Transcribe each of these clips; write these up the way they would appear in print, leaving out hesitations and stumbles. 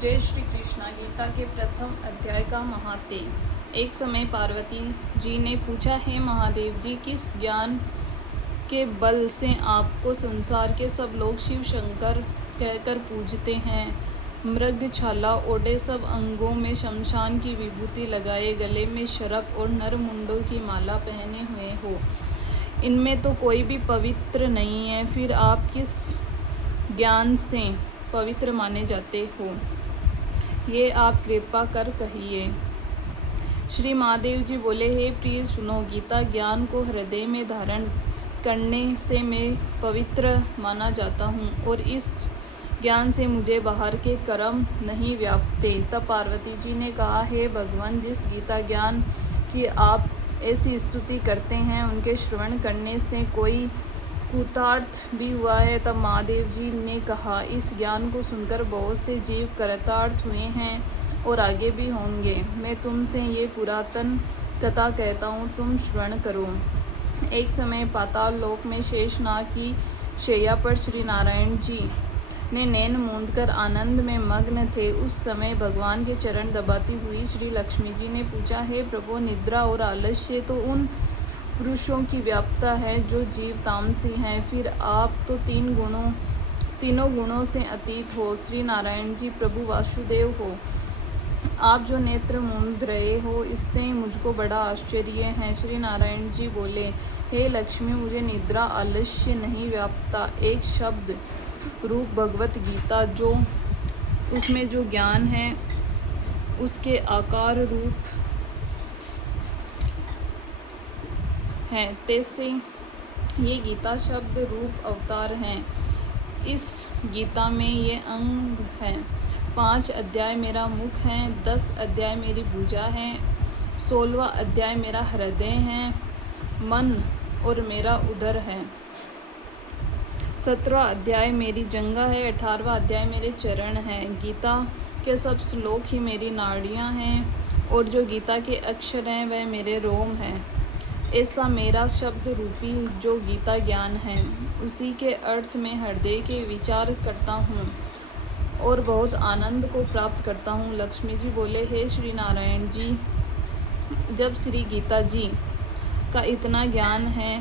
जय श्री कृष्णा। गीता के प्रथम अध्याय का महात्म्य। एक समय पार्वती जी ने पूछा, हे महादेव जी, किस ज्ञान के बल से आपको संसार के सब लोग शिव शंकर कहकर पूजते हैं? मृग छाला ओढ़े, सब अंगों में शमशान की विभूति लगाए, गले में शरप और नरमुंडों की माला पहने हुए हो, इनमें तो कोई भी पवित्र नहीं है, फिर आप किस ज्ञान से पवित्र माने जाते हो? ये आप कृपा कर कहिए। श्री महादेव जी बोले, हे प्रिय सुनो, गीता ज्ञान को हृदय में धारण करने से मैं पवित्र माना जाता हूँ और इस ज्ञान से मुझे बाहर के कर्म नहीं व्यापते। तब पार्वती जी ने कहा, हे भगवान, जिस गीता ज्ञान की आप ऐसी स्तुति करते हैं, उनके श्रवण करने से कोई कृतार्थ भी हुआ है? तब महादेव जी ने कहा, इस ज्ञान को सुनकर बहुत से जीव कृतार्थ हुए हैं और आगे भी होंगे। मैं तुमसे ये पुरातन कथा कहता हूँ, तुम श्रवण करो। एक समय पाताल लोक में शेषनाग की शैया पर श्री नारायण जी ने नैन मूंद कर आनंद में मग्न थे। उस समय भगवान के चरण दबाती हुई श्री लक्ष्मी जी ने पूछा, हे प्रभु, निद्रा और आलस्य तो उन पुरुषों की व्याप्ता है जो जीव तामसी हैं, फिर आप तो तीनों गुणों से अतीत हो। श्री नारायण जी प्रभु वासुदेव हो, आप जो नेत्र मूंद रहे हो, इससे मुझको बड़ा आश्चर्य है। श्री नारायण जी बोले, हे लक्ष्मी, मुझे निद्रा आलस्य नहीं व्यापता। एक शब्द रूप भगवत गीता, जो उसमें जो ज्ञान है उसके आकार रूप है, तैसे ये गीता शब्द रूप अवतार हैं। इस गीता में ये अंग हैं। 5 अध्याय मेरा मुख है, 10 अध्याय मेरी भुजा है, 16वां अध्याय मेरा हृदय है, मन और मेरा उदर है, 17वां अध्याय मेरी जंगा है, 18वां अध्याय मेरे चरण हैं। गीता के सब श्लोक ही मेरी नाड़ियाँ हैं और जो गीता के अक्षर हैं वह मेरे रोम हैं। ऐसा मेरा शब्द रूपी जो गीता ज्ञान है, उसी के अर्थ में हृदय के विचार करता हूँ और बहुत आनंद को प्राप्त करता हूँ। लक्ष्मी जी बोले, हे श्री नारायण जी, जब श्री गीता जी का इतना ज्ञान है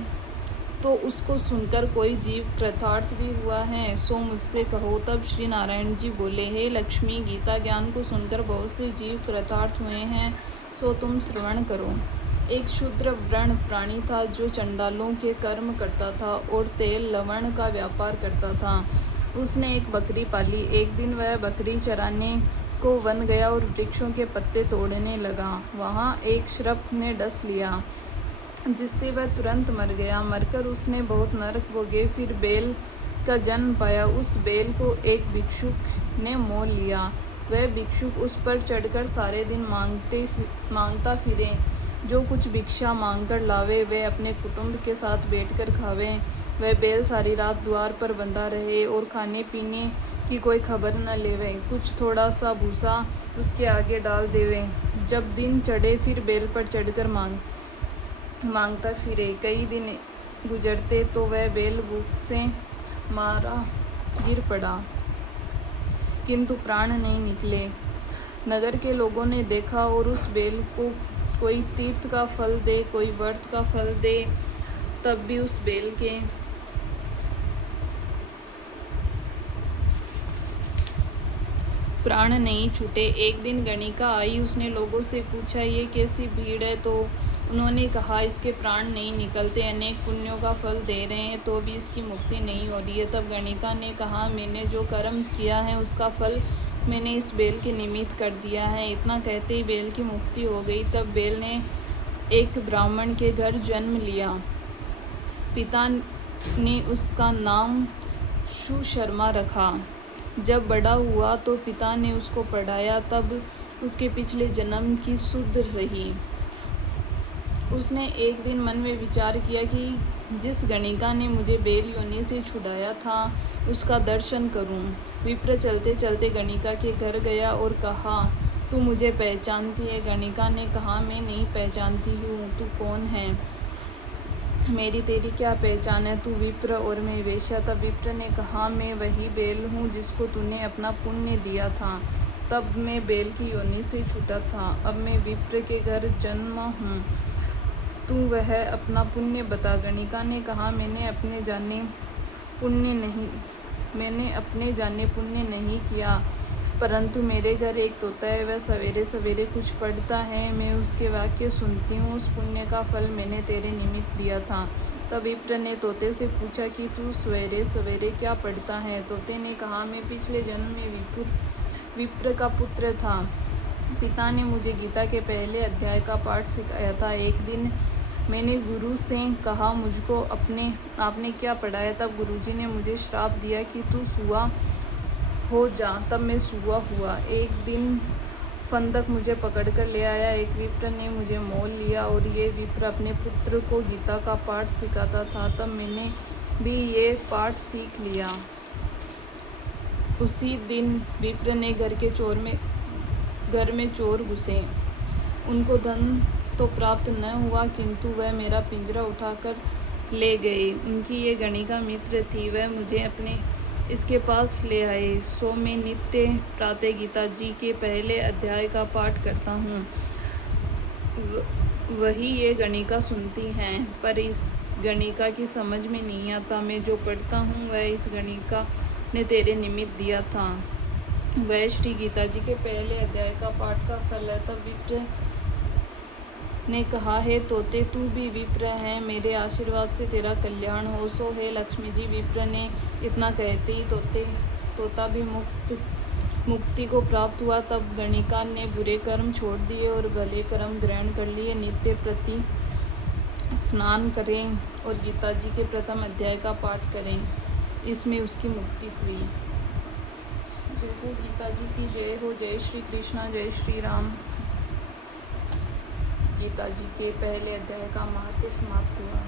तो उसको सुनकर कोई जीव कृतार्थ भी हुआ है, सो मुझसे कहो। तब श्री नारायण जी बोले, हे लक्ष्मी, गीता ज्ञान को सुनकर बहुत से जीव कृतार्थ हुए हैं, सो तुम श्रवण करो। एक शूद्र वर्ण प्राणी था जो चंडालों के कर्म करता था और तेल लवण का व्यापार करता था। उसने एक बकरी पाली। एक दिन वह बकरी चराने को वन गया और वृक्षों के पत्ते तोड़ने लगा। वहाँ एक सर्प ने डस लिया, जिससे वह तुरंत मर गया। मरकर उसने बहुत नरक भोगे, फिर बैल का जन्म पाया। उस बैल को एक भिक्षुक ने मोल लिया। वह भिक्षुक उस पर चढ़कर सारे दिन मांगता फिरे। जो कुछ भिक्षा मांगकर लावे वह अपने कुटुंब के साथ बैठकर खावे। वह बैल सारी रात द्वार पर बंधा रहे और खाने पीने की कोई खबर न लेवे। कुछ थोड़ा सा भूसा उसके आगे डाल देवे। जब दिन चढ़े फिर बैल पर चढ़कर मांगता फिरे। कई दिन गुजरते तो वह बैल भूख से मारा गिर पड़ा, किंतु प्राण नहीं निकले। नगर के लोगों ने देखा और उस बैल को कोई तीर्थ का फल दे, कोई व्रत का फल दे, तब भी उस बैल के प्राण नहीं छूटे। एक दिन गणिका आई, उसने लोगों से पूछा, ये कैसी भीड़ है? तो उन्होंने कहा, इसके प्राण नहीं निकलते, अनेक पुण्यों का फल दे रहे हैं तो भी इसकी मुक्ति नहीं हो रही है। तब गणिका ने कहा, मैंने जो कर्म किया है उसका फल मैंने इस बैल के निमित्त कर दिया है। इतना कहते ही बैल की मुक्ति हो गई। तब बैल ने एक ब्राह्मण के घर जन्म लिया। पिता ने उसका नाम सुशर्मा रखा। जब बड़ा हुआ तो पिता ने उसको पढ़ाया, तब उसके पिछले जन्म की सुध रही। उसने एक दिन मन में विचार किया कि जिस गणिका ने मुझे बैल योनि से छुड़ाया था उसका दर्शन करूं। विप्र चलते चलते गणिका के घर गया और कहा, तू मुझे पहचानती है? गणिका ने कहा, मैं नहीं पहचानती हूँ, तू कौन है? मेरी तेरी क्या पहचान है? तू विप्र और मैं वेश्या। तब विप्र ने कहा, मैं वही बैल हूँ जिसको तूने अपना पुण्य दिया था। तब मैं बैल की योनि से छूटा था, अब मैं विप्र के घर जन्मा हूँ। तू वह अपना पुण्य बता। गणिका ने कहा, मैंने अपने जाने पुण्य नहीं किया, परंतु मेरे घर एक तोता है, वह सवेरे सवेरे कुछ पढ़ता है, मैं उसके वाक्य सुनती हूँ, उस पुण्य का फल मैंने तेरे निमित्त दिया था। तब विप्र ने तोते से पूछा कि तू सवेरे सवेरे क्या पढ़ता है। तोते ने कहा, मैं पिछले जन्म में विप्र का पुत्र था। पिता ने मुझे गीता के पहले अध्याय का पाठ सिखाया था। एक दिन मैंने गुरु से कहा, मुझको आपने क्या पढ़ाया। तब गुरुजी ने मुझे श्राप दिया कि तू सूआ हो जा। तब मैं सूआ हुआ। एक दिन फंदक मुझे पकड़कर ले आया। एक विप्र ने मुझे मोल लिया और ये विप्र अपने पुत्र को गीता का पाठ सिखाता था। तब मैंने भी ये पाठ सीख लिया। उसी दिन विप्र ने घर में चोर घुसे। उनको धन तो प्राप्त न हुआ, किंतु वह मेरा पिंजरा उठाकर ले गए। उनकी ये गणिका मित्र थी, वह मुझे इसके पास ले आए। सो मैं नित्य प्रातः गीता जी के पहले अध्याय का पाठ करता हूँ। वही ये गणिका सुनती हैं, पर इस गणिका की समझ में नहीं आता। मैं जो पढ़ता हूँ वह इस गणिका ने तेरे निमित्त दिया था। वह श्री गीता जी के पहले अध्याय का पाठ का फल है। तब विप्र ने कहा, हे तोते, तू भी विप्र है, मेरे आशीर्वाद से तेरा कल्याण हो। सो हे लक्ष्मी जी। विप्र ने इतना कहते ही तोता भी मुक्ति को प्राप्त हुआ। तब गणिका ने बुरे कर्म छोड़ दिए और भले कर्म ग्रहण कर लिए। नित्य प्रति स्नान करें और गीता जी के प्रथम अध्याय का पाठ करें, इसमें उसकी मुक्ति हुई। जय हो गीता जी की जय हो। जय श्री कृष्णा, जय श्री राम। गीता जी के पहले अध्याय का महत्व समाप्त हुआ।